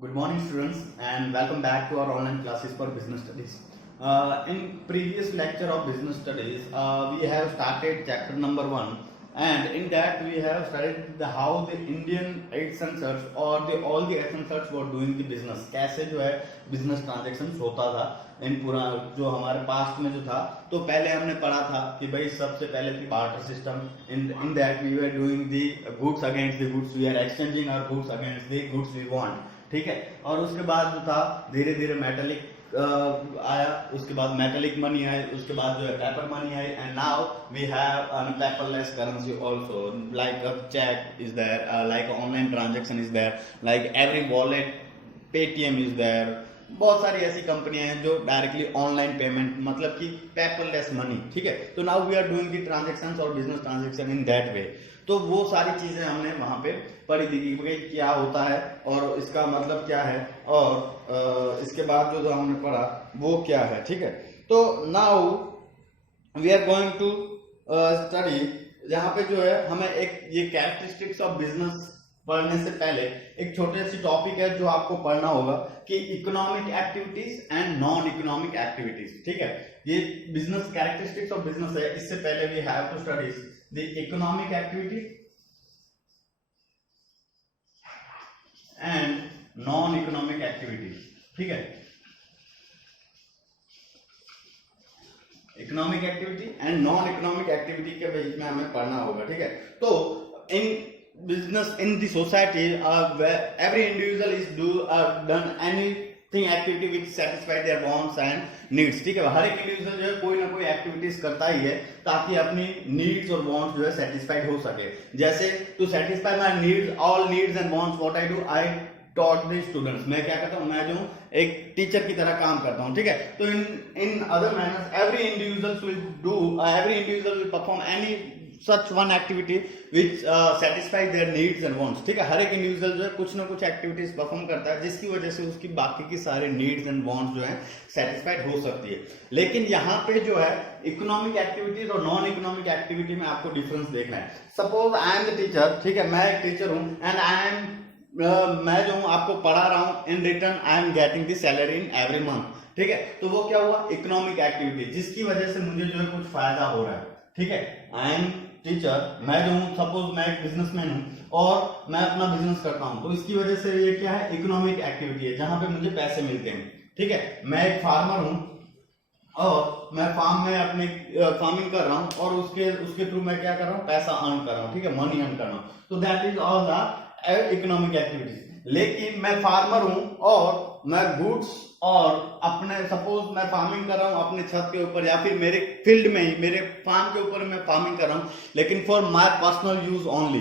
Good morning, students, and welcome back to our online classes for business studies. In previous lecture of business studies, we have started chapter number 1, and in that we have studied how the Indian censors or all the censors were doing the business. कैसे जो है business transactions होता था इन पूरा जो हमारे past में जो था. तो पहले हमने पढ़ा था कि भाई सबसे पहले थी barter system. In that we were doing the goods against the goods, we are exchanging our goods against the goods we want. ठीक है. और उसके बाद जो था धीरे धीरे मेटेलिक आया, उसके बाद मेटेलिक मनी आई, उसके बाद जो है पेपर मनी आई, and now we have paperless currency also, like a cheque is there, like online transaction is there, like every wallet, Paytm is there. बहुत सारी ऐसी कंपनियां हैं जो डायरेक्टली ऑनलाइन पेमेंट मतलब कि पेपरलेस मनी. ठीक है. तो now we are doing the transactions और business transaction in that way. तो वो सारी चीजें हमने वहां पे पढ़ी थी कि क्या होता है और इसका मतलब क्या है, और इसके बाद जो हमने पढ़ा वो क्या है. ठीक है. तो now we are going to study. यहाँ पे जो है हमें एक ये कैरेक्टरिस्टिक्स ऑफ बिजनेस पढ़ने से पहले एक छोटे सी टॉपिक है जो आपको पढ़ना होगा कि economic activities and non economic activities. ठीक है. ये बिजनेस कैरेक्टरिस्टिक्स ऑफ बिजनेस है. इससे पहले we have to study the economic activity and non economic activities. ठीक है. Economic activity and non economic activity के बीच में हमें पढ़ना होगा. ठीक है. तो इन business in the society where every individual is done anything activity which satisfy their wants and needs. ठीक है. हर एक इंडिविजुअल जो है कोई ना कोई एक्टिविटीज करता ही है ताकि अपनी नीड्स और वांट्स जो है सेटिस्फाइड हो सके. जैसे to satisfy my needs, all needs and wants, what I do, I taught the students. मैं क्या करता हूँ, मैं जो एक टीचर की तरह काम करता हूँ. ठीक है. तो in other manners every individual will perform any such one activity which satisfies their needs and wants. ठीक है. हर एक इंडिविजुअल जो है कुछ ना कुछ एक्टिविटीज परफॉर्म करता है जिसकी वजह से उसकी बाकी की सारे नीड्स एंड वांट्स जो है सेटिस्फाइड हो सकती है. लेकिन यहाँ पे जो है इकोनॉमिक एक्टिविटीज और नॉन इकोनॉमिक एक्टिविटी में आपको डिफरेंस देखना है. Suppose I am the teacher. ठीक है. मैं एक टीचर हूँ एंड मैं जो हूँ आपको पढ़ा रहा हूँ. In return I am getting the salary in every month. ठीक है. तो वो क्या हुआ, इकोनॉमिक एक्टिविटी, जिसकी वजह से मुझे जो है कुछ फायदा हो रहा है. ठीक है. आई एम टीचर, मैं जो हूँ सपोज मैं एक बिजनेसमैन हूँ और मैं अपना बिजनेस करता हूँ, तो इसकी वजह से ये क्या है, इकोनॉमिक एक्टिविटी है जहां पे मुझे पैसे मिलते हैं. ठीक है. मैं एक फार्मर हूँ और मैं फार्म में अपने फार्मिंग कर रहा हूँ और उसके थ्रू मैं क्या कर रहा हूँ, पैसा अर्न कर रहा हूँ. ठीक है. मनी अर्न कर रहा हूँ. तो that is all the economic activities. लेकिन मैं फार्मर हूँ और मैं गुड्स और अपने सपोज मैं फार्मिंग कर रहा हूँ अपने छत के ऊपर या फिर मेरे फील्ड में ही मेरे फार्म के ऊपर मैं फार्मिंग कर रहा हूँ, लेकिन for my personal use only.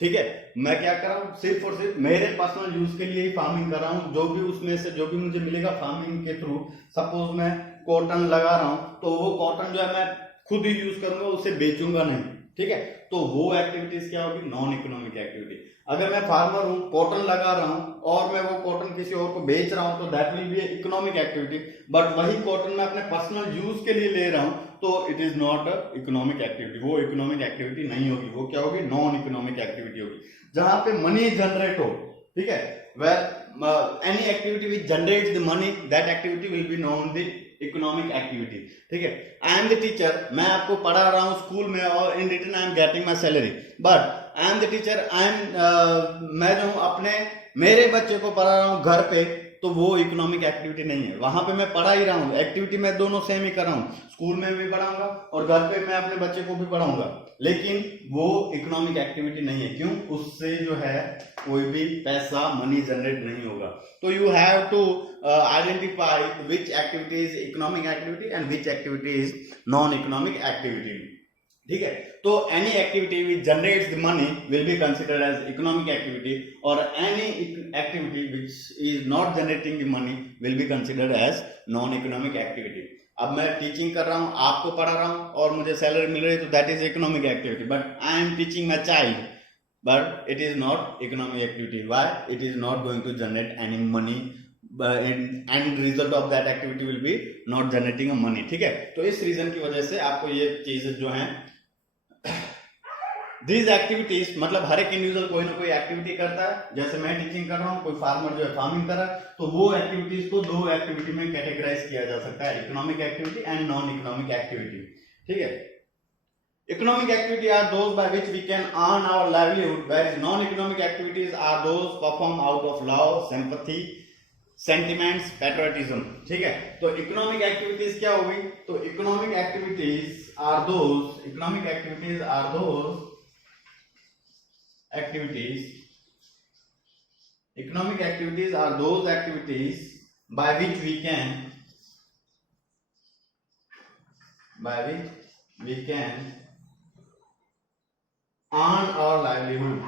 ठीक है. मैं क्या कर रहा हूँ, सिर्फ और सिर्फ मेरे पर्सनल यूज के लिए ही फार्मिंग कर रहा हूँ. जो भी उसमें से जो भी मुझे मिलेगा फार्मिंग के थ्रू, सपोज मैं कॉटन लगा रहा हूँ तो वो कॉटन जो है मैं खुद ही यूज करूंगा, उसे बेचूंगा नहीं. ठीक है. तो वो एक्टिविटीज क्या होगी, नॉन इकोनॉमिक एक्टिविटी. अगर मैं फार्मर हूं, कॉटन लगा रहा हूं और मैं वो कॉटन किसी और को बेच रहा हूं तो that will be economic activity. But वही कॉटन मैं अपने पर्सनल यूज के लिए ले रहा हूं तो it is not a economic activity. वो इकोनॉमिक एक्टिविटी नहीं होगी. वो क्या होगी, नॉन इकोनॉमिक एक्टिविटी होगी. जहां पे मनी जनरेट हो. ठीक है. Where any activity which generates the money, that activity will be known the economic activity. ठीक है. आई एम द टीचर, मैं आपको पढ़ा रहा हूँ स्कूल में और in return I am getting my salary. But I am the teacher, मैं जो हूँ अपने मेरे बच्चे को पढ़ा रहा हूँ घर पे, तो वो इकोनॉमिक एक्टिविटी नहीं है. वहां पे मैं पढ़ा ही रहा हूँ, एक्टिविटी मैं दोनों सेम ही कर रहा हूँ. स्कूल में भी पढ़ाऊंगा और घर पे मैं अपने बच्चे को भी पढ़ाऊंगा, लेकिन वो इकोनॉमिक एक्टिविटी नहीं है. क्यों, उससे जो है कोई भी पैसा मनी जनरेट नहीं होगा. तो you have to identify which activity is economic activity and which activity is non economic activity. ठीक है. तो any activity which generates the money will be considered as economic activity और any activity which is not generating the money will be considered as non economic activity. अब मैं teaching कर रहा हूँ, आपको पढ़ा रहा हूँ और मुझे सैलरी मिल रही है तो that is economic activity. But I am teaching my child, but it is not economic activity. Why? It is not going to generate any money and result of that activity will be not generating a money. ठीक है. तो इस reason की वजह से आपको ये चीजें जो हैं These एक्टिविटीज मतलब हर एक इंडिविजुअल कोई ना कोई एक्टिविटी करता है, जैसे मैं टीचिंग कर रहा हूँ, कोई फार्मर जो है फार्मिंग कर रहा है, तो वो एक्टिविटीज को दो एक्टिविटी में कैटेगराइज किया जा सकता है, economic activity and non economic activity. ठीक है, economic activity are those by which we can earn our livelihood, whereas non economic activities are those perform out of love, sympathy, sentiments, patriotism. ठीक है, तो economic activities क्या होगी, तो economic activities are those economic activities are those activities by which we can earn our livelihood।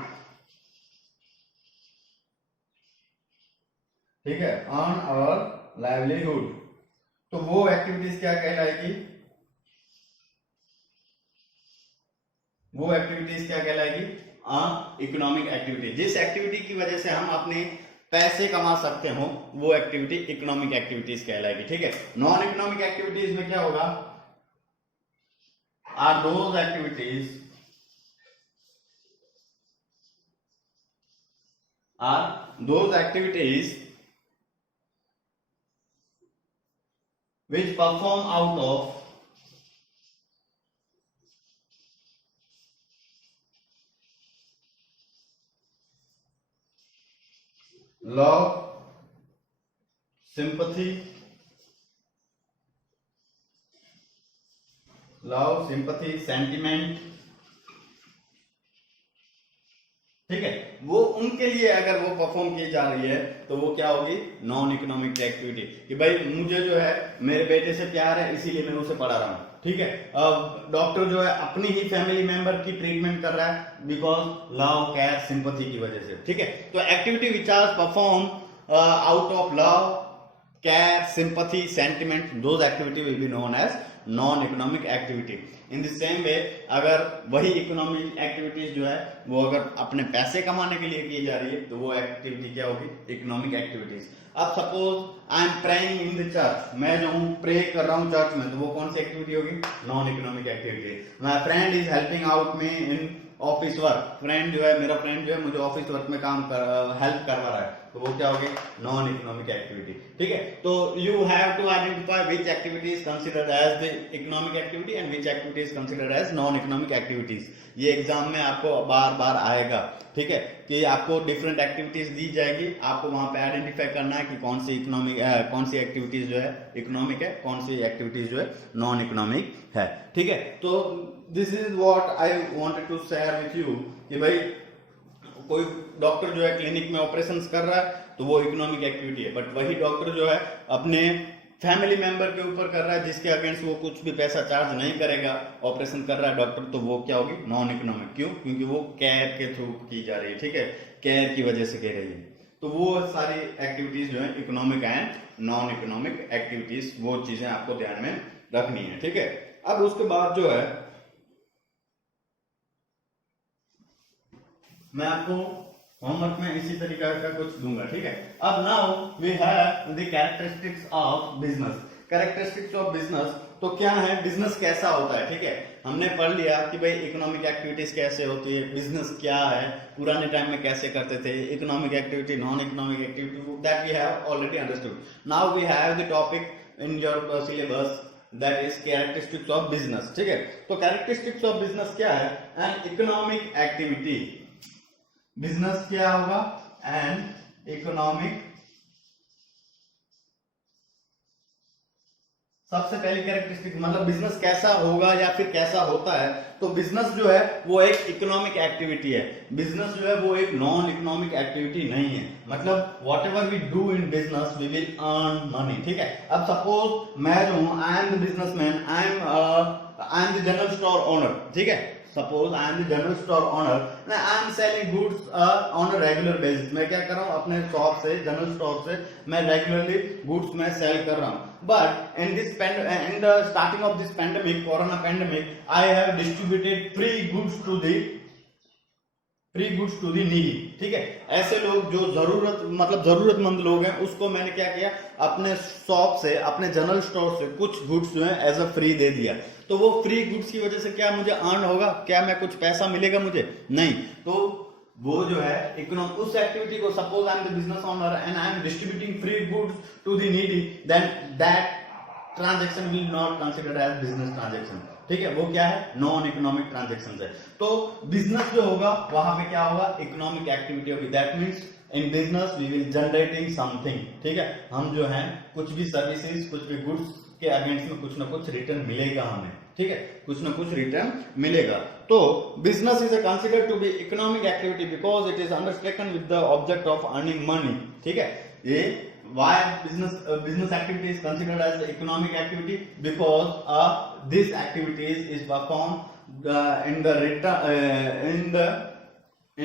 ठीक है, earn our livelihood, तो वो एक्टिविटीज क्या कहलाएगी, इकोनॉमिक एक्टिविटी। जिस एक्टिविटी की वजह से हम अपने पैसे कमा सकते हो वो एक्टिविटी इकोनॉमिक एक्टिविटीज कहलाएगी। ठीक है, नॉन इकोनॉमिक एक्टिविटीज में क्या होगा, are those activities which perform out of love, sympathy, sentiment। ठीक है, वो उनके लिए अगर वो परफॉर्म की जा रही है तो वो क्या होगी, नॉन इकोनॉमिक एक्टिविटी। कि भाई मुझे जो है मेरे बेटे से प्यार है इसीलिए मैं उसे पढ़ा रहा हूँ। ठीक है, डॉक्टर जो है अपनी ही फैमिली मेंबर की ट्रीटमेंट कर रहा है बिकॉज लव, केयर, सिंपैथी की वजह से। ठीक है, तो activity which are perform out of love, care, sympathy, sentiment, those activity will be known as non economic activity. In the same way अगर वही इकोनॉमिक एक्टिविटीज जो है वो अगर अपने पैसे कमाने के लिए की जा रही है तो वो एक्टिविटी क्या होगी, इकोनॉमिक एक्टिविटीज। अब suppose I am praying in the church, मैं जो हूँ प्रे कर रहा हूँ चर्च में, तो वो कौन सी एक्टिविटी होगी, non economic activity. My friend is helping out me in office work, मेरा फ्रेंड जो है मुझे ऑफिस वर्क में हेल्प करवा रहा है, तो वो क्या होगी, नॉन इकोनॉमिक एक्टिविटी। ठीक है, तो you have to identify which activity is considered as the economic activity and which activity is considered as non economic activities. ये एग्जाम में आपको बार बार आएगा। ठीक है, कि आपको डिफरेंट एक्टिविटीज दी जाएगी, आपको वहां पे आइडेंटिफाई करना है कि कौन सी एक्टिविटीज जो है इकोनॉमिक है, कौन सी एक्टिविटीज जो है नॉन इकोनॉमिक है। ठीक है, तो this is what I wanted to share with you कि भाई कोई डॉक्टर जो है क्लिनिक में ऑपरेशंस कर रहा है तो वो इकोनॉमिक एक्टिविटी है, बट वही डॉक्टर जो है अपने फैमिली मेंबर के ऊपर कर रहा है जिसके अगेंस्ट वो कुछ भी पैसा चार्ज नहीं करेगा, ऑपरेशन कर रहा है डॉक्टर, तो वो क्या होगी, नॉन इकोनॉमिक। क्यों, क्योंकि वो केयर के थ्रू की जा रही है। ठीक है, केयर की वजह से कह रही है, तो वो सारी एक्टिविटीज जो है economic and non economic activities, वो चीजें आपको ध्यान में रखनी है। ठीक है, अब उसके बाद जो है मैं आपको होमवर्क में इसी तरीका का कुछ दूंगा। ठीक है, अब now we have the characteristics of business. Characteristics of business, तो क्या है, बिजनेस कैसा होता है। ठीक है, हमने पढ़ लिया कि भाई इकोनॉमिक एक्टिविटीज कैसे होती है, बिजनेस क्या है, पुराने टाइम में कैसे करते थे, economic activity, non economic activity, that we have already understood. Now we have the topic in your syllabus, that is characteristics of business. ठीक है, तो कैरेक्टरिस्टिक्स ऑफ बिजनेस क्या है, एंड इकोनॉमिक एक्टिविटी, बिजनेस क्या होगा, एंड इकोनॉमिक। सबसे पहली characteristic मतलब बिजनेस कैसा होगा या फिर कैसा होता है, तो बिजनेस जो है वो एक इकोनॉमिक एक्टिविटी है, बिजनेस जो है वो एक नॉन इकोनॉमिक एक्टिविटी नहीं है। मतलब whatever we do in business we will earn money. ठीक है, अब सपोज मैं जो हूं, I am the businessman, I am the general store owner. ठीक है, suppose I am the general store owner, I am selling goods on a regular basis. मैं क्या कर रहा हूँ, अपने शॉप से, जनरल स्टोर से मैं रेगुलरली गुड्स में सेल कर रहा हूँ। But in the starting of this pandemic, corona pandemic, I have distributed free goods to the free goods to the needy, ठीक है। ऐसे लोग जो जरूरतमंद लोग हैं उसको मैंने क्या किया, अपने शॉप से, अपने जनरल स्टोर से कुछ गुड्स जो है एज अ फ्री दे दिया। तो वो फ्री गुड्स की वजह से क्या मुझे अर्न होगा, क्या मैं कुछ पैसा मिलेगा मुझे, नहीं। तो वो जो है उस एक्टिविटी को, suppose I am the business owner and I am distributing free goods to the needy, then that transaction will not consider as business transaction, ठीक है। वो क्या है, नॉन इकोनॉमिक ट्रांजेक्शन है। तो बिजनेस जो होगा वहां पे क्या होगा, इकोनॉमिक एक्टिविटी होगी। That means in business we will generating something, ठीक है। हम जो है कुछ भी सर्विसेज, कुछ भी गुड्स के अगेंस्ट में कुछ ना कुछ रिटर्न मिलेगा हमें, ठीक है, कुछ ना कुछ रिटर्न मिलेगा। तो business is considered to be economic activity because it is undertaken with the object of earning money, ठीक है। ये why business activity is considered as the economic activity, because this activities is performed in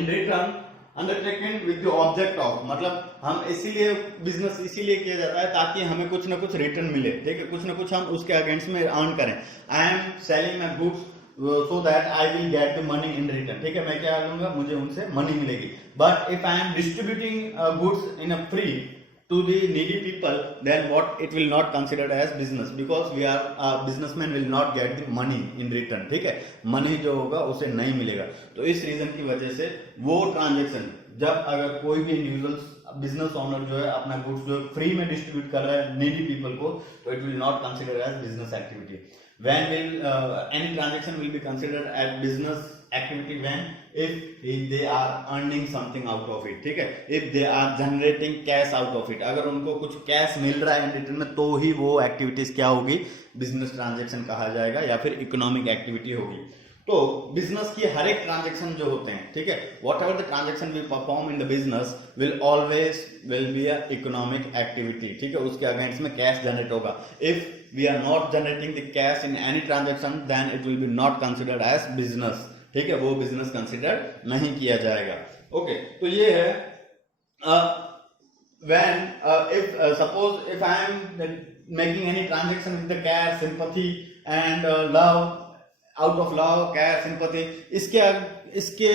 return undertaken with the object of, मतलब हम इसीलिए business इसीलिए किया जाता है ताकि हमें कुछ ना कुछ रिटर्न मिले, ठीक है, कुछ ना कुछ हम उसके अगेंस्ट में अर्न करें। आई am selling my goods so that I will get the money in return, ठीक है, मैं क्या लूंगा, मुझे उनसे मनी मिलेगी। But if I am distributing goods in a free to the needy people, then what it will not considered as business, because we are businessman will not get the money in return, ठीक है, money जो होगा उसे नहीं मिलेगा। तो इस reason की वजह से वो ट्रांजेक्शन, जब अगर कोई भी इंडिविजुअल बिजनेस ओनर जो है अपना गुड्स जो फ्री में डिस्ट्रीब्यूट कर रहा है नीडी पीपल को, तो it will not consider as business activity. When will any transaction will be considered as business activity? When if they are earning something out of it, ठीक है, if they are generating cash out of it, अगर उनको कुछ cash मिल रहा है return में, तो ही वो एक्टिविटीज क्या होगी, बिजनेस ट्रांजेक्शन कहा जाएगा या फिर इकोनॉमिक एक्टिविटी होगी। तो बिजनेस की हर एक ट्रांजेक्शन जो होते हैं, ठीक है, whatever the transaction we perform in the business will be a economic activity, ठीक है, उसके अगेंस्ट में कैश जनरेट होगा। If we are not generating the cash in any transaction, then it will be not considered as business, ठीक है, वो business consider नहीं किया जाएगा। ओके, तो ये है when if suppose if I am making any transaction with the cash, sympathy and love, out of love, cash, sympathy, इसके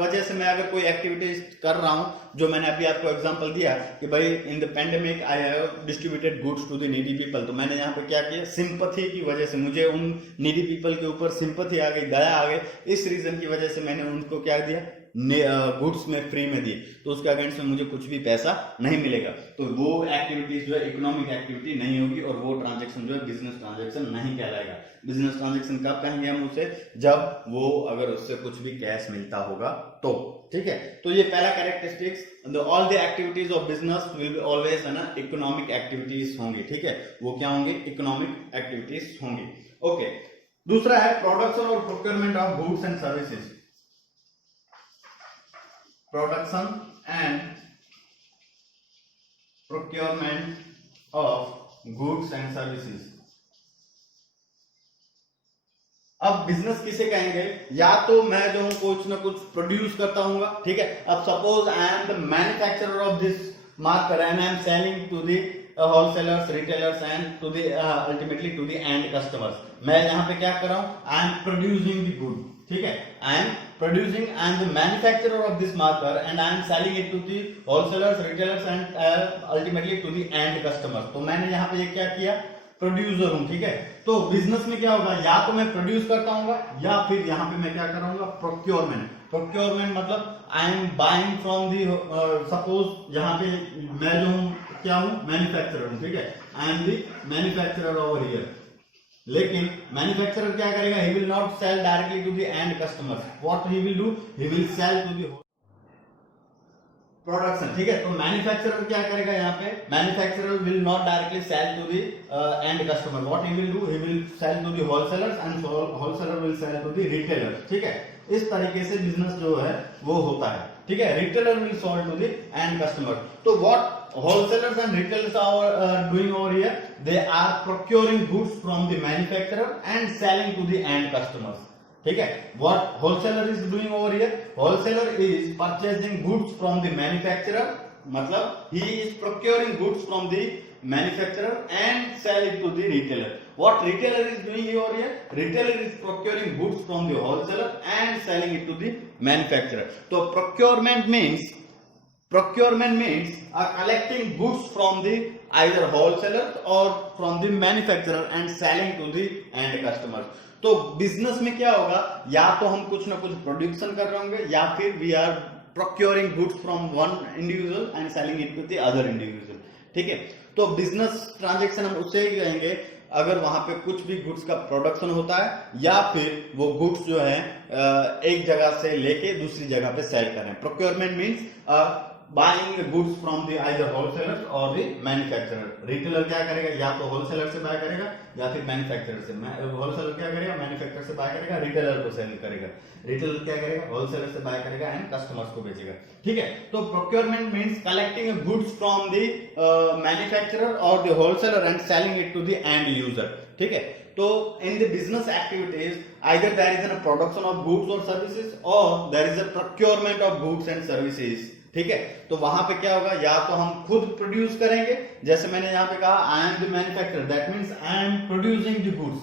वजह से मैं अगर कोई एक्टिविटीज कर रहा हूं, जो मैंने अभी आपको एग्जांपल दिया कि भाई in the pandemic I have distributed goods to the needy people, तो मैंने यहाँ पे क्या किया, सिंपथी की वजह से मुझे उन नीडी पीपल के ऊपर सिंपथी आ गई, दया आ गई, इस रीजन की वजह से मैंने उनको क्या दिया, गुड्स में फ्री में दिए, तो उसके अगेंस्ट में मुझे कुछ भी पैसा नहीं मिलेगा। तो वो एक्टिविटीज जो है इकोनॉमिक एक्टिविटी नहीं होगी और वो ट्रांजेक्शन जो है बिजनेस ट्रांजेक्शन नहीं कहलाएगा। बिजनेस ट्रांजेक्शन कब कहेंगे हम उसे, जब वो अगर उससे कुछ भी कैश मिलता होगा तो, ठीक है। तो ये पहला characteristics, all the activities of business will be always ना इकोनॉमिक एक्टिविटीज होंगी, ठीक है, वो क्या होंगे, इकोनॉमिक एक्टिविटीज होंगी। ओके, दूसरा है प्रोडक्शन और procurement of goods and services. Production and procurement of goods and services। अब बिजनेस किसे कहेंगे, या तो मैं जो हूं कुछ ना कुछ प्रोड्यूस करता हूँ, ठीक है। अब suppose I am the manufacturer of this marker and I am selling to the wholesalers, retailers and to the ultimately to the end customers. मैं यहाँ पे क्या कर रहा हूँ, I am producing the good, ठीक है, I am producing, I am the manufacturer of this marker and I am selling it to the wholesalers, retailers and ultimately to the end customers। तो मैंने यहाँ पे क्या किया, प्रोड्यूसर हूँ, ठीक है। तो बिजनेस में क्या होगा, या तो मैं प्रोड्यूस करता हूँ या फिर यहाँ पे मैं क्या करूँगा, प्रोक्योरमेंट। प्रोक्योरमेंट मतलब I am buying from the, suppose यहाँ पे मैं जो हूँ क्या हूँ, मैन्युफैक्चरर हूँ, ठीक है, I am the manufacturer over here. लेकिन मैन्युफैक्चरर क्या करेगा, he will not sell directly to the end customer, what he will do, he will sell to the production, ठीक है। तो मैन्युफैक्चरर क्या करेगा, यहाँ पे manufacturer will not directly sell to the end customer, what he will do, he will sell to the wholesalers and wholesaler will sell to the retailers, ठीक है। इस तरीके से बिजनेस जो है वो होता है, ठीक है। Retailer will sell to the end customer. तो what wholesalers and retailers are doing over here, they are procuring goods from the manufacturer and selling to the end customers, ठीक है। what wholesaler is doing over here, wholesaler is purchasing goods from the manufacturer, मतलब he is procuring goods from the manufacturer and sell it to the retailer। What retailer is doing over here? Retailer is procuring goods from the wholesaler and selling it to the manufacturer. So procurement means collecting goods from the either wholesaler or from the manufacturer and selling to the end customers. तो business में क्या होगा, या तो हम कुछ ना कुछ प्रोड्यूक्शन कर रहे होंगे या फिर we are procuring goods from one individual and selling it to the other individual. ठीक है, तो बिजनेस ट्रांजैक्शन हम उससे ही कहेंगे अगर वहां पे कुछ भी गुड्स का प्रोडक्शन होता है या फिर वो गुड्स जो है एक जगह से लेके दूसरी जगह पे सेल कर रहे हैं. Procurement means buying goods from the either wholesaler और द मैन्युफैक्चरर. रिटेलर क्या करेगा, या तो होलसेलर से बाय करेगा या फिर मैन्युफैक्चरर से. होलसेलर क्या करेगा, मैन्युफैक्चरर से बाय करेगा, रिटेलर को सेल करेगा. रिटेलर क्या करेगा, होलसेलर से बाय करेगा एंड कस्टमर्स को बेचेगा. ठीक है, तो procurement means collecting goods from the manufacturer और the wholesaler and selling it to the end user. ठीक है, तो in the business activities either there is a production of goods or services or there is a procurement of goods and services. ठीक है, तो वहां पे क्या होगा, या तो हम खुद प्रोड्यूस करेंगे, जैसे मैंने यहाँ पे कहा I am the manufacturer, that means I am producing the goods.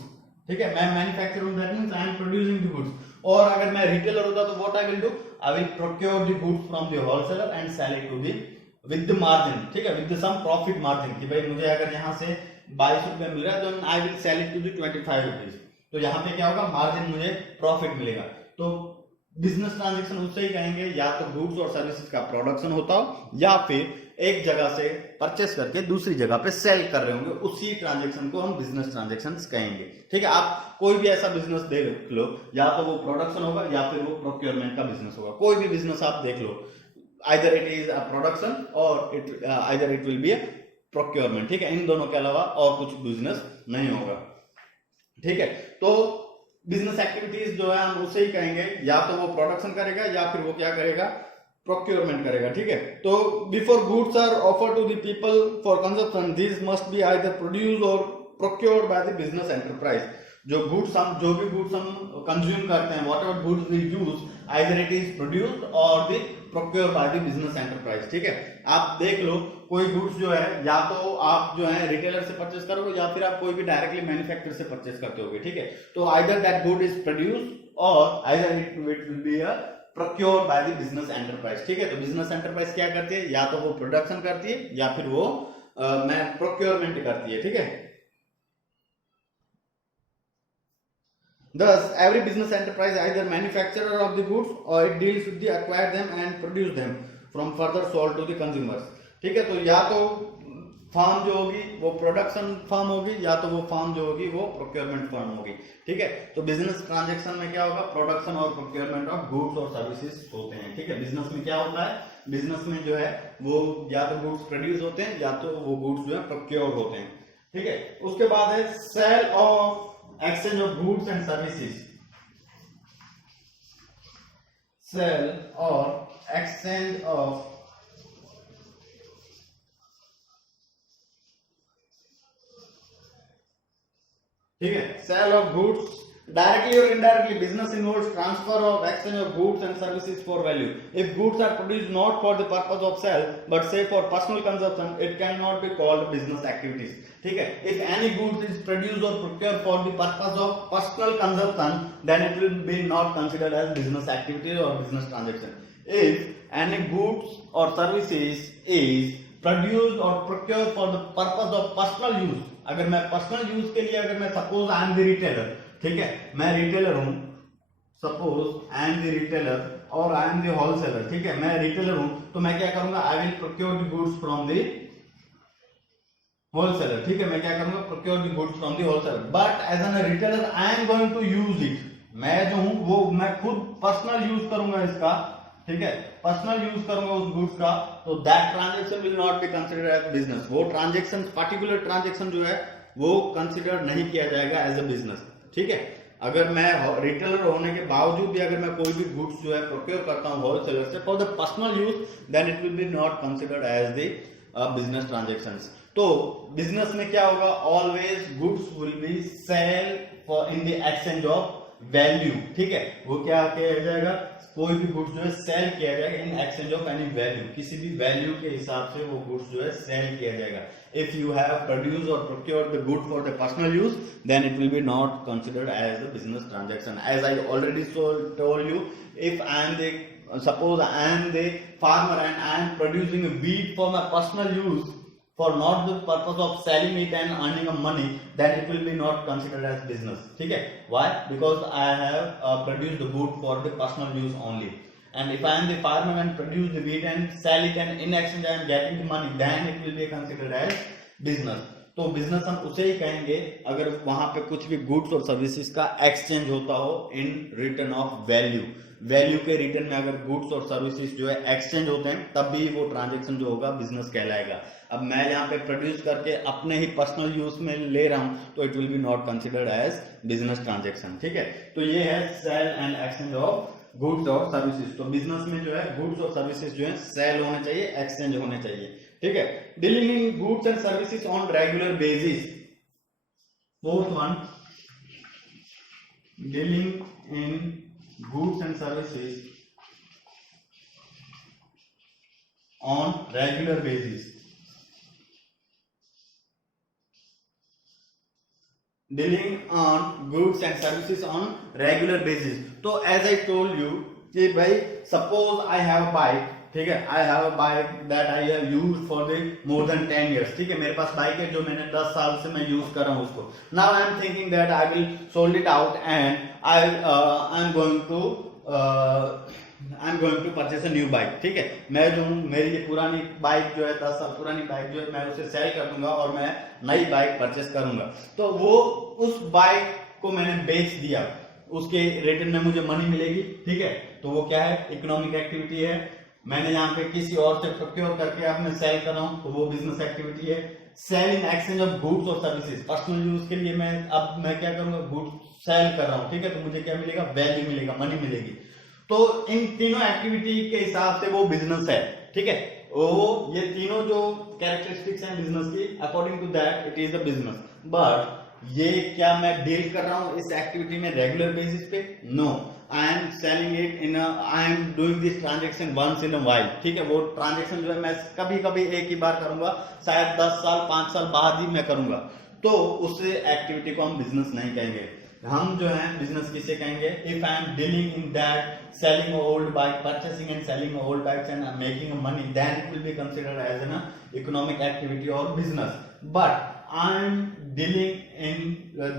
ठीक है, मैं मैन्युफैक्चरर हूं, that means I am producing the goods. और अगर मैं रिटेलर होता तो what I will do, I will procure the goods from the wholesaler and sell it to the with the margin. ठीक है, विद सम प्रॉफिट मार्जिन, कि भाई मुझे अगर यहाँ से 22 रुपए मिल रहा है तो I will sell it to the 25 rupees. तो यहाँ पे क्या होगा, मार्जिन मुझे प्रॉफिट मिलेगा. तो बिजनेस ट्रांजैक्शन उससे ही कहेंगे या तो गुड्स और सर्विसेज का प्रोडक्शन होता हो या फिर एक जगह से परचेस करके दूसरी जगह पे सेल कर रहे होंगे, उसी ट्रांजैक्शन को हम बिजनेस ट्रांजैक्शंस कहेंगे. ठीक है, आप कोई भी ऐसा बिजनेस देख लो, या तो वो प्रोडक्शन होगा या फिर वो प्रोक्योरमेंट का बिजनेस होगा. कोई भी बिजनेस आप देख लो, either it is a production और either it will be a procurement. ठीक है, इन दोनों के अलावा और कुछ बिजनेस नहीं होगा. ठीक है, तो बिजनेस एक्टिविटीज जो है हम उसे ही कहेंगे, या तो वो प्रोडक्शन करेगा या फिर वो क्या करेगा, प्रोक्योरमेंट करेगा. ठीक है, तो before goods are offered to the people for consumption this must be either produce और procured by the business enterprise. जो भी गुड्स हम कंज्यूम करते हैं, whatever goods we use, either it is produced और the procure by the business enterprise. ठीक है, आप देख लो कोई गुड्स जो है या तो आप जो है रिटेलर से परचेस करोगे या फिर आप कोई भी डायरेक्टली मैन्युफैक्चरर से परचेस करते होगे. ठीक है, तो either that good is produced और either it will be a procured by the business enterprise. ठीक है, तो बिजनेस एंटरप्राइज क्या करती है, या तो वो प्रोडक्शन करती है या फिर वो प्रोक्योरमेंट करती है. ठीक है, thus every business enterprise either manufacturer of the goods or it deals with the acquire them and produce them from further sold to the consumers. ठीक है, तो या तो फार्म जो होगी वो प्रोडक्शन फार्म होगी या तो वो फार्म जो होगी वो प्रोक्योरमेंट फार्म होगी. ठीक है, तो बिजनेस ट्रांजैक्शन में क्या होगा, प्रोडक्शन और प्रोक्योरमेंट ऑफ गुड्स और सर्विसेज होते हैं. ठीक है, बिजनेस में क्या होता है, बिजनेस में जो है वो या तो गुड्स प्रोड्यूस होते हैं या तो वो गुड्स जो है प्रोक्योर होते हैं. ठीक है, उसके बाद है sale of exchange of goods and services. Sell or exchange of ठीक है, sell of goods directly or indirectly. Business involves transfer of exchange of goods and services for value. If goods are produced not for the purpose of sale but say for personal consumption, it cannot be called business activities. ठीक है, if any goods is produced or procured for the purpose of personal consumption, then it will be not considered as business activity or business transaction. If any goods or services is produced or procured for the purpose of personal use, अगर मैं personal use के लिए, अगर मैं suppose I am the retailer, ठीक है, मैं retailer हूं, suppose I am the retailer और आई एम द होलसेलर. ठीक है, मैं रिटेलर हूं तो मैं क्या करूंगा, I will procure the goods from the wholesaler. ठीक है, मैं क्या करूंगा, procure the goods from the wholesaler. But as an retailer I am going to use it. मैं जो हूं वो मैं खुद पर्सनल यूज करूंगा इसका. ठीक है, पर्सनल यूज करूंगा उस गुड्स का, तो that transaction will not be considered as business. वो ट्रांजैक्शन, पर्टिकुलर ट्रांजैक्शन जो है वो कंसिडर नहीं किया जाएगा एज अ बिजनेस. ठीक है, अगर मैं रिटेलर होने के बावजूद भी अगर मैं कोई भी गुड्स जो है प्रोक्योर करता हूं होलसेलर से for the personal use, then it will be not considered as the business transactions. तो बिजनेस में क्या होगा, always goods will be sell for in the exchange of value, ठीक है, वो क्या किया जाएगा, कोई भी गुड्स जो है सेल किया जाएगा इन एक्सचेंज ऑफ एनी वैल्यू, किसी भी वैल्यू के हिसाब से वो गुड्स जो है सेल किया जाएगा। इफ यू हैव प्रोड्यूस और procured the good for the personal use then it will be not considered as a business transaction. As I already told you, if I am the suppose I am the farmer and I am producing wheat for my personal use for not the purpose of selling it and earning a money, then it will be not considered as business, ठीक है, why, because I have produced the good for the personal use only, and if I am the farmer and produce the wheat and sell it and in exchange I am getting the money, then it will be considered as business। तो business हम उसे ही कहेंगे अगर वहां पे कुछ भी goods और सर्विसेज का एक्सचेंज होता हो in return of value, value के रिटर्न में अगर गुड्स और सर्विसेज जो है एक्सचेंज होते हैं तब भी वो ट्रांजैक्शन जो होगा बिजनेस कहलाएगा। अब मैं यहाँ पे प्रोड्यूस करके अपने ही पर्सनल यूज में ले रहा हूं तो it will be not considered as business transaction, ठीक है। तो ये है sale and exchange of goods और सर्विसेज। तो बिजनेस में जो है गुड्स और सर्विसेज जो है सेल होने चाहिए, एक्सचेंज होने चाहिए, ठीक है। Dealing in goods and services on regular basis, fourth one, dealing in goods and services on regular basis, dealing on goods and services on regular basis। तो as I told you कि भाई suppose I have a bike, ठीक है, I have a bike that I have used for the more than 10 years, ठीक है, मेरे पास bike है जो मैंने 10 साल से मैं यूज कर रहा हूँ उसको। Now I am thinking that I will sold it out and I am going to purchase a new bike, ठीक है। मैं जो हूँ मेरी ये पुरानी बाइक जो है 10 साल पुरानी बाइक जो है मैं उसे सेल कर दूंगा और मैं नई बाइक परचेस करूंगा। तो वो उस बाइक को मैंने बेच दिया, उसके रिटर्न में मुझे मनी मिलेगी, ठीक है। तो वो क्या है, इकोनॉमिक एक्टिविटी है। मैंने यहाँ पे किसी और से प्रोक्योर करके अब मैं सेल कर रहा हूँ तो वो बिजनेस एक्टिविटी है। Sale in exchange of goods और सर्विसेज, पर्सनल यूज के लिए मैं क्या करूंगा, गुड्स सेल कर रहा हूँ, ठीक है। तो मुझे क्या मिलेगा, वैल्यू मिलेगा, मनी मिलेगी। तो इन तीनों एक्टिविटी के हिसाब से वो बिजनेस है, ठीक है। वो ये तीनों जो कैरेक्टरिस्टिक्स हैं बिजनेस की, according to that it is a business. But ये क्या मैं डील कर रहा हूं इस एक्टिविटी में रेगुलर बेसिस पे? No, I am selling it in, I am doing this transaction once in a while, ठीक है। वो ट्रांजेक्शन जो है मैं कभी कभी एक ही बार करूंगा, शायद 10 साल 5 साल बाद ही मैं करूंगा, तो उस एक्टिविटी को हम बिजनेस नहीं कहेंगे। हम जो है बिजनेस किसे कहेंगे, if I am dealing in that selling old bike, purchasing and selling old bikes and making money, then it will be considered as an economic activity और business. But I am dealing in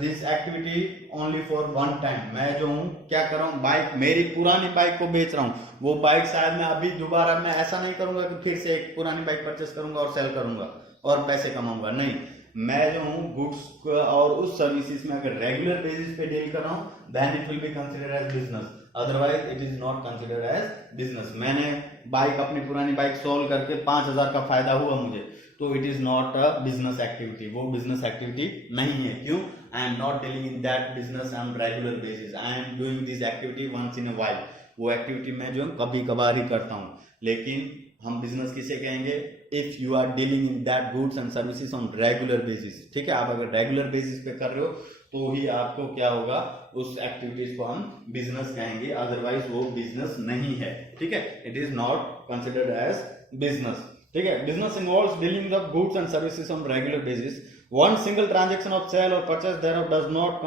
this activity only for one time. मैं जो हूँ क्या कर रहा हूँ, bike, मेरी पुरानी बाइक को बेच रहा हूँ। वो बाइक शायद मैं अभी दोबारा मैं ऐसा नहीं करूंगा कि फिर से एक पुरानी बाइक परचेस करूंगा और सेल करूंगा और पैसे कमाऊंगा, नहीं। मैं जो हूँ गुड्स और उस सर्विसेज में अगर रेगुलर बेसिस पे डील कर रहा हूँ then it will be considered as business, otherwise it is not considered as business. मैंने बाइक, अपनी पुरानी बाइक सोल्व करके 5000 का फायदा हुआ मुझे, तो it is not a business activity, वो बिजनेस एक्टिविटी नहीं है। क्यों? I am not dealing in that business on regular basis, I am doing this activity once in a while. वो एक्टिविटी मैं जो कभी कभार ही करता हूँ। लेकिन हम बिजनेस किसे कहेंगे, if you are dealing in that goods and services on regular basis, ठीक है। आप अगर रेगुलर बेसिस पे कर रहे हो तो ही आपको क्या होगा, उस एक्टिविटीज को हम बिजनेस कहेंगे, अदरवाइज वो बिजनेस नहीं है, ठीक है। It is not considered as business, ठीक है। Business involves dealing of goods and services on regular basis. One single transaction of sale और purchase thereof does not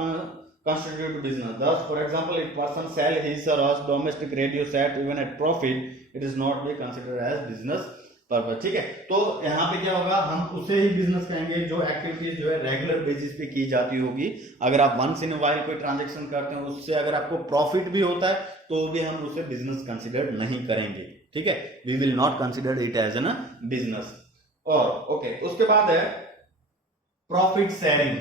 constitute business. Thus, for example, if person sell his or her domestic radio set even at profit, it is not be considered as business purpose, ठीक है। तो यहाँ पे क्या होगा, हम उसे ही बिजनेस कहेंगे जो एक्टिविटीज जो है रेगुलर बेसिस पे की जाती होगी। अगर आप वंस इन वाइल कोई ट्रांजेक्शन करते हैं, उससे अगर आपको प्रॉफिट भी होता है तो भी हम उसे बिजनेस कंसिडर नहीं करेंगे, ठीक है। We will not consider it as an business. और ओके, उसके बाद है profit sharing,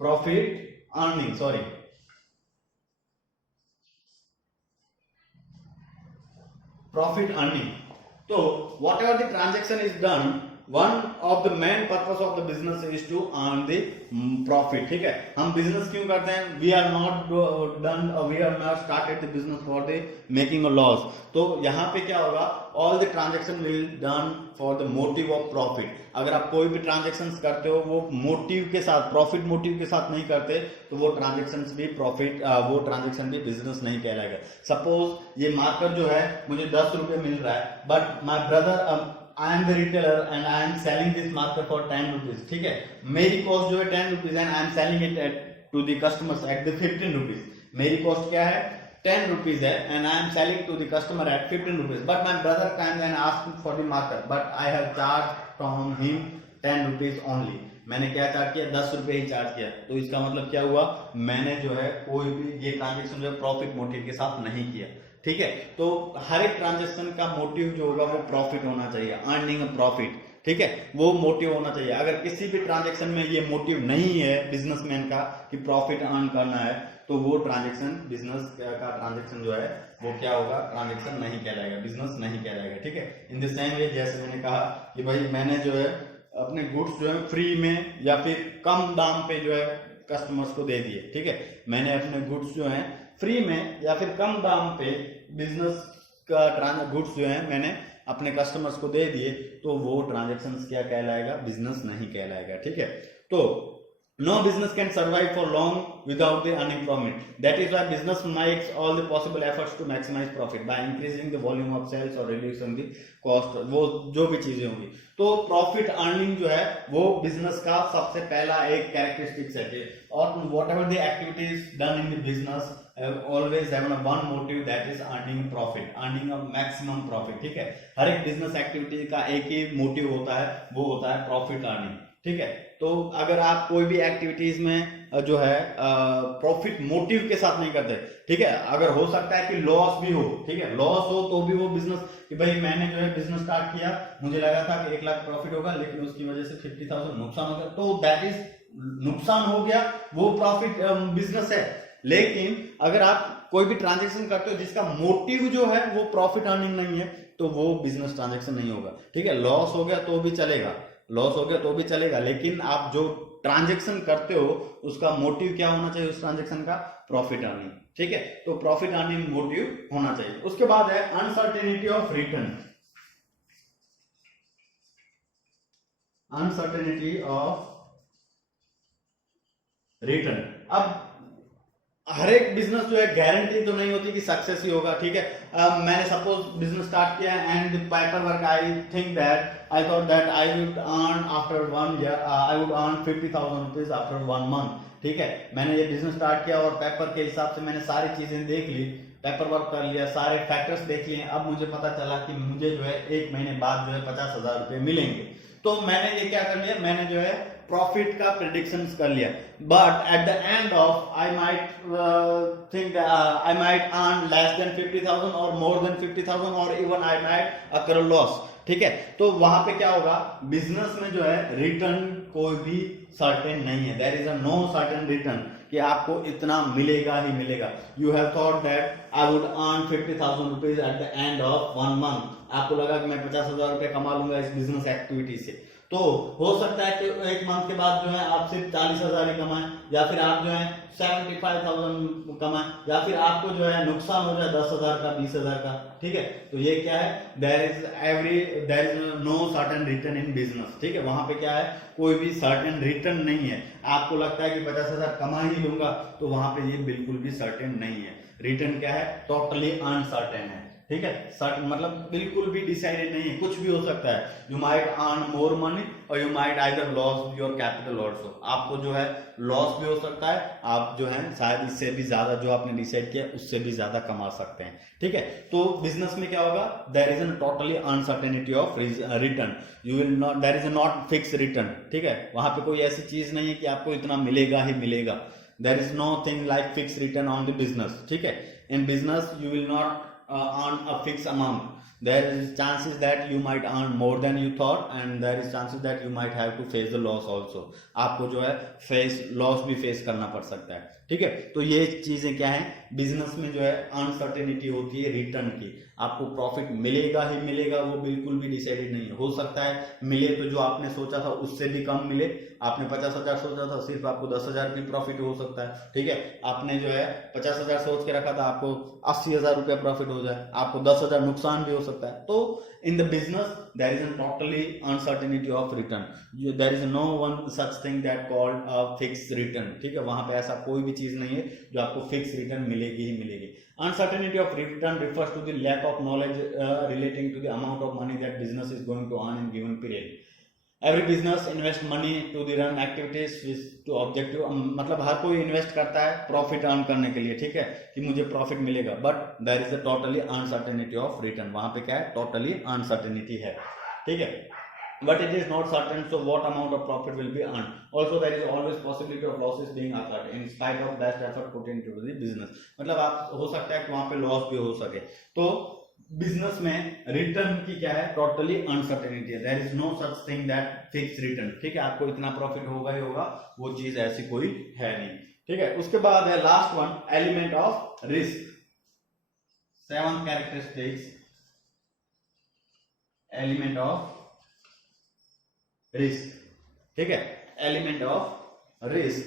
profit earning, sorry, profit earning. तो whatever the transaction is done one of the main purpose of the business is to earn the profit, ठीक है। हम business क्यों करते हैं? We are not started the business for the making a loss. तो यहाँ पे क्या होगा, all the transaction will done for the motive of profit. अगर आप कोई भी ट्रांजेक्शन करते हो वो मोटिव के साथ, प्रॉफिट मोटिव के साथ नहीं करते तो वो ट्रांजेक्शन भी प्रॉफिट, वो ट्रांजेक्शन भी बिजनेस नहीं कहलाएगा। सपोज ये मार्कर जो है मुझे 10 रुपए मिल रहा है, but my brother, I am the retailer and I am selling this marker for 10 rupees, ठीक है। मेरी कॉस्ट जो है 10 rupees and I am selling it to the customers at the 15 rupees। मेरी कॉस्ट क्या है? 10 rupees है and I am selling to the customer at 15 rupees, but my brother comes and asks for the marker, but I have charged from him 10 rupees only। मैंने क्या charge किया? 10 रुपए ही charge किया। तो इसका मतलब क्या हुआ, मैंने जो है कोई भी ये ट्रांजेक्शन जो है प्रॉफिट मोटिव के साथ नहीं किया, ठीक है। तो हर एक ट्रांजेक्शन का मोटिव जो होगा वो प्रॉफिट होना चाहिए, अर्निंग अ प्रॉफिट, ठीक है, वो मोटिव होना चाहिए। अगर किसी भी ट्रांजेक्शन में ये मोटिव नहीं है बिजनेसमैन का कि प्रॉफिट अर्न करना है, तो वो ट्रांजेक्शन, बिजनेस का ट्रांजेक्शन जो है वो क्या होगा, ट्रांजेक्शन नहीं कहलाएगा, बिजनेस नहीं कहलाएगा, ठीक है। इन द सेम वे जैसे मैंने कहा कि भाई मैंने जो है अपने गुड्स जो है फ्री में या फिर कम दाम पे जो है कस्टमर्स को दे दिए, ठीक है। मैंने अपने गुड्स जो है फ्री में या फिर कम दाम पे बिजनेस का गुड्स जो है मैंने अपने कस्टमर्स को दे दिए, तो वो ट्रांजेक्शन क्या कहलाएगा, बिजनेस नहीं कहलाएगा, ठीक है। तो no business can survive for long without the earning from it. That is why business makes all the possible efforts to maximize profit by increasing the volume of sales or reducing the cost, वो जो भी चीजें होंगी। तो profit earning जो है वो business का सबसे पहला एक कैरेक्टरिस्टिक्स है। और whatever the activities done in the business always have one motive, that is earning profit, earning a maximum profit, ठीक है। हर एक बिजनेस एक्टिविटी का एक ही मोटिव होता है, वो होता है प्रॉफिट अर्निंग, ठीक है। तो अगर आप कोई भी एक्टिविटीज में जो है प्रॉफिट मोटिव के साथ नहीं करते, ठीक है, अगर हो सकता है कि लॉस भी हो, ठीक है, लॉस हो तो भी वो बिजनेस, कि भाई मैंने जो है बिजनेस स्टार्ट किया, मुझे लगा था कि 1 लाख प्रॉफिट होगा, लेकिन उसकी वजह से 50,000 नुकसान हो गया, तो दैट इज नुकसान हो गया, वो प्रॉफिट बिजनेस है। लेकिन अगर आप कोई भी ट्रांजेक्शन करते हो जिसका मोटिव जो है वो प्रॉफिट अर्निंग नहीं है, तो वो बिजनेस ट्रांजेक्शन नहीं होगा, ठीक है। लॉस हो गया तो भी चलेगा, लॉस हो गया तो भी चलेगा, लेकिन आप जो ट्रांजेक्शन करते हो उसका मोटिव क्या होना चाहिए, उस ट्रांजेक्शन का प्रॉफिट अर्निंग, ठीक है। तो प्रॉफिट अर्निंग मोटिव होना चाहिए। उसके बाद है uncertainty of return, uncertainty of return. अब हर एक बिजनेस जो है गारंटी तो नहीं होती कि सक्सेस ही होगा, ठीक है। मैंने सपोज बिजनेस स्टार्ट किया and paper work, I think that I thought that I would earn after 1 year, I would earn 50,000 rupees after 1 month, ठीक है। मैंने ये बिजनेस स्टार्ट किया और पेपर के हिसाब से मैंने सारी चीजें देख ली, पेपर वर्क कर लिया, सारे फैक्टर्स देख लिए। अब मुझे पता चला कि मुझे जो है 1 महीने बाद जो है 50,000 रुपए मिलेंगे, तो मैंने ये क्या कर लिया, मैंने जो है प्रॉफिट का प्रेडिक्शन कर लिया, but at the end of I might think I might earn less than 50,000 और मोर देन 50,000 और even I might occur loss, ठीक है। तो वहां पे क्या होगा, बिजनेस में जो है रिटर्न कोई भी सर्टेन नहीं है, there is a no certain return कि आपको इतना मिलेगा ही मिलेगा। You have thought that I would earn 50,000 rupees at the end of 1 month, आपको लगा कि मैं 50,000 रुपए कमा लूंगा इस बिजनेस एक्टिविटी से, तो हो सकता है कि 1 मंथ के बाद जो है आप सिर्फ 40,000 ही कमाएं, या फिर आप जो है 75,000 कमाएं, या फिर आपको जो है नुकसान हो जाए 10,000 का, 20,000 का, ठीक है। तो ये क्या है, there is no certain return in business, ठीक है। वहां पे क्या है, कोई भी सर्टेन रिटर्न नहीं है। आपको लगता है कि 50,000 कमा ही लूंगा, तो वहां पे ये बिल्कुल भी सर्टेन नहीं है। रिटर्न क्या है, टोटली अनसर्टेन है, ठीक है। सर्टेन मतलब बिल्कुल भी डिसाइडेड नहीं है, कुछ भी हो सकता है। You might earn more money और you might either loss your capital also, आपको जो है लॉस भी हो सकता है, आप जो है शायद इससे भी ज्यादा जो आपने डिसाइड किया उससे भी ज्यादा कमा सकते हैं, ठीक है। तो बिजनेस में क्या होगा, there is a totally uncertainty of return, you will not, there is a not fix return, ठीक है। वहां पे कोई ऐसी चीज नहीं है कि आपको इतना मिलेगा ही मिलेगा, there is no thing like fix return on the business, ठीक है। In business you will not earn a fixed amount. There is chances that you might earn more than you thought and there is chances that you might have to face the loss also. आपको जो है face loss भी face करना पड़ सकता है, ठीक है। तो ये चीजें क्या है, बिजनेस में जो है अनसर्टेनिटी होती है रिटर्न की। आपको प्रॉफिट मिलेगा ही मिलेगा, वो बिल्कुल भी डिसाइडेड नहीं है। हो सकता है मिले तो जो आपने सोचा था उससे भी कम मिले। आपने 50,000 सोचा था, सिर्फ आपको 10,000 की प्रॉफिट हो सकता है। ठीक है, आपने जो है 50,000 सोच के रखा था, आपको 80,000 रुपया प्रॉफिट हो जाए, आपको 10,000 नुकसान भी हो सकता है। तो in the business there is totally uncertainty of return, there is no one such thing that called fix return. ठीक है, वहां पे ऐसा कोई भी चीज नहीं है जो आपको फिक्स रिटर्न मिलेगी ही मिलेगी। Uncertainty of return refers to the lack of knowledge relating to the amount of money that business is going to earn in given period. Every business invest money to the run activities with to objective, मतलब हर कोई invest करता है profit earn करने के लिए। ठीक है, कि मुझे प्रॉफिट मिलेगा, but there is a totally uncertainty of return. वहां पे क्या है, टोटली अनसर्टेनिटी है। ठीक है, but it is not certain, so what amount of profit will be earned. Also there is always possibility of losses being occurred in spite of best effort put into the business. मतलब आप हो सकता है कि वहां पे loss भी हो सके। तो बिजनेस में रिटर्न की क्या है, टोटली अनसर्टेनिटी है। There is no such thing that fix return. ठीक है, आपको इतना प्रॉफिट होगा ही होगा, वो चीज ऐसी कोई है नहीं। ठीक है, उसके बाद है last one, element of risk. 7 characteristics element of risk. ठीक है, एलिमेंट ऑफ रिस्क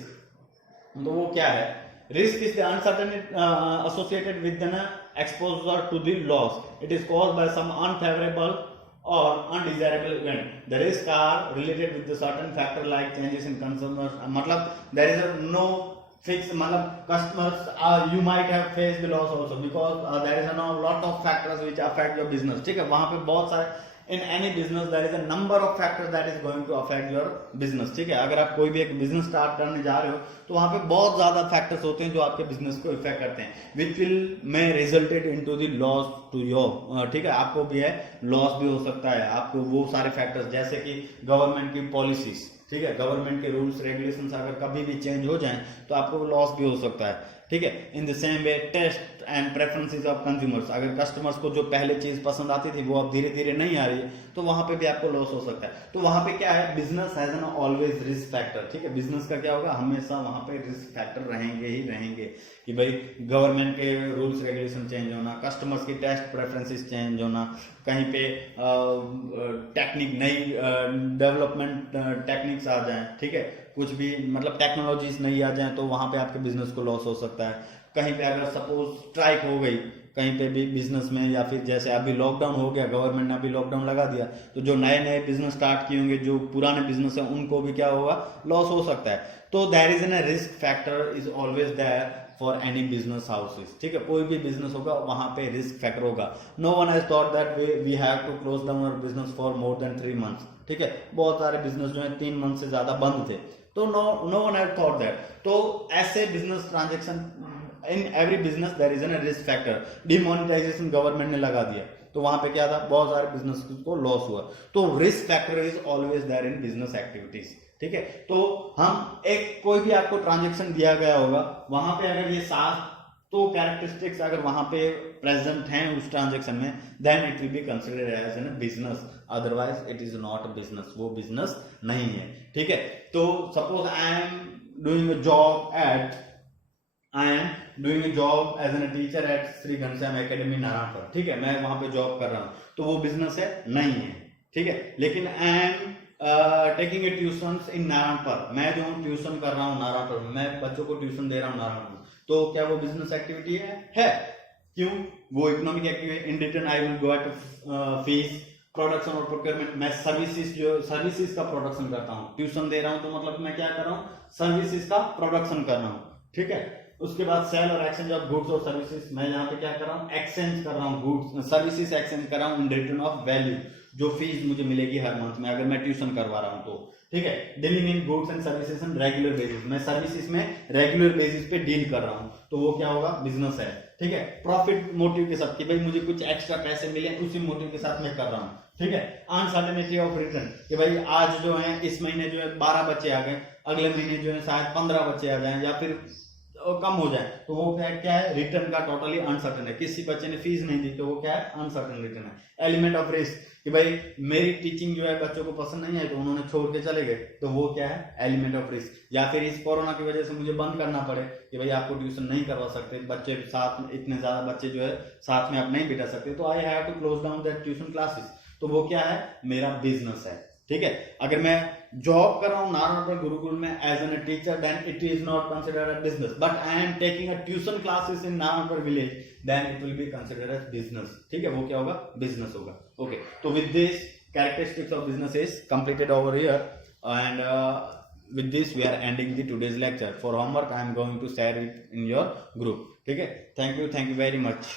तो वो क्या है, risk is the uncertainty associated with an exposure to the loss. It is caused by some unfavourable or undesirable event. The risks are related with the certain factor like changes in consumers, मतलब there is a no fix, मतलब customers you might have faced the loss also because there is a lot of factors which affect your business. ठीक है, वहां पे बहुत सारे, in any business there is a number of factors that is going to affect your business. ठीक है, अगर आप कोई भी एक बिजनेस स्टार्ट करने जा रहे हो तो वहां पे बहुत ज्यादा फैक्टर्स होते हैं जो आपके बिजनेस को इफेक्ट करते हैं, which will may resulted into the loss to your. ठीक है, आपको भी है लॉस भी हो सकता है, आपको वो सारे फैक्टर्स जैसे कि गवर्नमेंट की पॉलिसीज, ठीक है, गवर्नमेंट के रूल्स रेगुलेशंस अगर कभी भी चेंज हो जाएं तो आपको लॉस भी हो सकता है। ठीक है, in the same way taste and preferences of consumers, अगर कस्टमर्स को जो पहले चीज पसंद आती थी वो अब धीरे धीरे नहीं आ रही है तो वहां पे भी आपको लॉस हो सकता है। तो वहां पे क्या है, business has an always risk factor. ठीक है, बिजनेस का क्या होगा, हमेशा वहां पे रिस्क फैक्टर रहेंगे ही रहेंगे कि भाई गवर्नमेंट के रूल्स रेगुलेशन चेंज होना, कस्टमर्स की टेस्ट प्रेफरेंसेस चेंज होना, कहीं पे टेक्निक नई डेवलपमेंट टेक्निक्स आ जाएं, ठीक है, कुछ भी मतलब टेक्नोलॉजीज नहीं आ जाए तो वहां पे आपके बिजनेस को लॉस हो सकता है। कहीं पे अगर सपोज स्ट्राइक हो गई कहीं पे भी बिजनेस में, या फिर जैसे अभी लॉकडाउन हो गया, गवर्नमेंट ने अभी लॉकडाउन लगा दिया, तो जो नए नए बिजनेस स्टार्ट किए होंगे, जो पुराने बिजनेस है उनको भी क्या होगा, लॉस हो सकता है। तो there is an risk factor is always there for any business houses. ठीक है, कोई भी बिजनेस होगा वहां पे रिस्क फैक्टर होगा। No one has thought that we have to close down our business for more than 3 months। ठीक है, बहुत सारे बिजनेस जो है 3 months से ज्यादा बंद थे, तो no one had thought that. तो ऐसे business transaction in every business there is an risk factor. Demonetisation government ने लगा दिया तो वहां पे क्या था, बहुत सारे बिजनेस को लॉस हुआ। तो risk factor is always there in business activities. ठीक है, तो हम एक कोई भी आपको ट्रांजैक्शन दिया गया होगा, वहां पे अगर ये 7 तो कैरेक्टरिस्टिक्स अगर वहां पे प्रेजेंट हैं उस ट्रांजैक्शन में, then it will be considered as an business, otherwise it is not a business, वो बिजनेस नहीं है। ठीक है, तो suppose I am doing a job as an teacher at Shri Ghanshyam academy Narayanpur. ठीक है, मैं वहां पे जॉब कर रहा हूं तो वो बिजनेस है नहीं है। ठीक है, लेकिन I am taking a tuition in Narayanpur, मैं जो हूँ ट्यूशन कर रहा हूँ नारायणपुर, मैं बच्चों को ट्यूशन दे रहा हूँ नारायणपुर, तो क्या वो बिजनेस एक्टिविटी है? क्यों? वो economic activity. In return I will go at fees, production और प्रोक्योरमेंट। मैं सर्विसेज का प्रोडक्शन करता हूँ, ट्यूशन दे रहा हूँ तो मतलब मैं क्या कर रहा हूँ, सर्विसेज का प्रोडक्शन कर रहा हूँ। ठीक है, उसके बाद सेल और एक्सचेंज ऑफ गुड्स और सर्विसेज, मैं यहाँ पे क्या कर रहा हूँ, एक्सचेंज कर रहा हूँ, गुड्स सर्विसेज एक्सचेंज कर रहा हूँ इन रिटर्न ऑफ वैल्यू, जो फीस मुझे मिलेगी हर मंथ में अगर मैं ट्यूशन करवा रहा हूँ तो। ठीक है, dealing in goods and services on regular basis, मैं सर्विसेज में रेगुलर बेसिस पे डील कर रहा हूँ तो वो क्या होगा, बिजनेस है। ठीक है, प्रॉफिट मोटिव के साथ कि भाई मुझे कुछ एक्स्ट्रा पैसे मिले, उसी मोटिव के साथ मैं कर रहा हूँ। ठीक है, अनसर्टेनिटी ऑफ रिटर्न कि भाई आज जो है इस महीने जो है 12 बच्चे आ गए, अगले महीने जो है शायद 15 बच्चे आ जाए, या फिर कम हो जाए तो वो क्या है रिटर्न का टोटली अनसर्टन है। किसी बच्चे ने फीस नहीं दी तो वो क्या है अनसर्टन रिटर्न है। एलिमेंट ऑफ रिस्क कि भाई मेरी टीचिंग जो है बच्चों को पसंद नहीं आई तो उन्होंने छोड़ के चले गए तो वो क्या है एलिमेंट ऑफ रिस्क। या फिर इस कोरोना की वजह से मुझे बंद करना पड़े कि भाई आपको ट्यूशन नहीं करवा सकते, बच्चे साथ में इतने ज्यादा बच्चे जो है साथ में आप नहीं बिठा सकते तो I have to close down that tuition classes, तो वो क्या है मेरा बिजनेस है। ठीक है, अगर मैं जॉब कर रहा हूँ नारायणपुर गुरुकुल में as an teacher then it is not considered a business, but I am taking a tuition classes in Narayanpur village then it will be considered as business. ठीक है, वो क्या होगा बिजनेस होगा। ओके, तो with this characteristics of business is completed over here, and with this we are ending the today's lecture. For homework I am going to share it in your group. ठीक है, thank you very much.